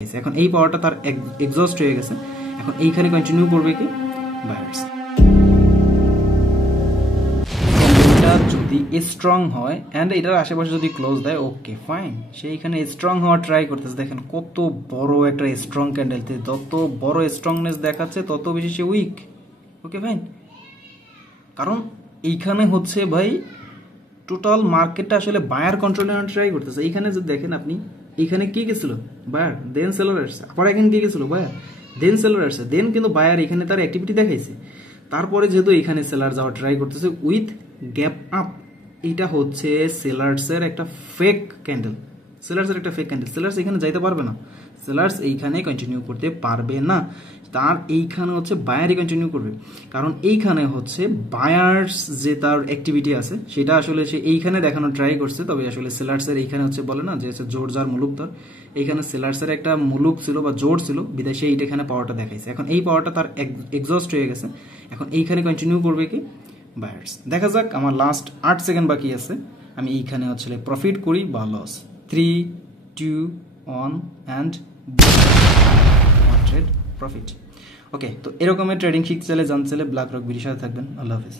এখন এই পাওয়ারটা তার এক্সস্ট হয়ে গেছে, এখন এইখানে কন্টিনিউ করবে কি বায়ার্স। এটা যদি স্ট্রং হয় এন্ড এটার আশেপাশে যদি ক্লোজ দেয়, ওকে ফাইন, সেইখানে স্ট্রং হওয়ার ট্রাই করতেছে। দেখেন কত বড় একটা স্ট্রং ক্যান্ডেল, যত বড় স্ট্রংনেস দেখাচ্ছে তত বেশি সে উইক। ওকে ফাইন, কারণ এইখানে হচ্ছে ভাই টোটাল মার্কেটটা আসলে বায়ার কন্ট্রোলে ট্রাই করতেছে। এইখানে যদি দেখেন আপনি, এইখানে কি গেছিল বায়ার, দেন সেলার আসছে, আবার এখানে কি গেছিল বায়ার, দেন সেলার আসছে, দেন কিন্তু বায়ার এখানে তার অ্যাক্টিভিটি দেখাইছে। তারপরে যেহেতু এখানে সেলার যাওয়ার ট্রাই করতেছে উইথ গ্যাপ আপ, এটা হচ্ছে সেলার্সের একটা ফেক ক্যান্ডেল, সেলার্সের একটা ফেক ক্যান্ডেল। সেলার্স এখানে যাইতে পারবে না, সেলার্স এইখানে কন্টিনিউ করতে পারবে না, তার এইখানে হচ্ছে বায়ারই কন্টিনিউ করবে। কারণ এইখানে হচ্ছে বায়ার্স যে তার অ্যাক্টিভিটি আছে সেটা আসলে সে এইখানে দেখানোর ট্রাই করছে, তবে আসলে সেলার্সের এইখানে হচ্ছে বলে না যে হচ্ছে জোর যার মুলুক তার, এইখানে সেলার্সের একটা মুলুক ছিল বা জোর ছিল বিদেশে এইটা এখানে পাওয়ারটা দেখাইছে। এখন এই পাওয়ারটা তার এক্সস্ট হয়ে গেছে, এখন এইখানে কন্টিনিউ করবে কি বায়ার্স। দেখা যাক, আমার লাস্ট 8 সেকেন্ড বাকি আছে, আমি এইখানে হচ্ছে প্রফিট করি বা loss. 3, 2, 1 and trade profit. Okay, তো এরকমের ট্রেডিং শিখতে চাইলে জানতে চাইলে ব্ল্যাক রক ভিডিওর সাথে থাকবেন। আল্লাহ হাফিজ।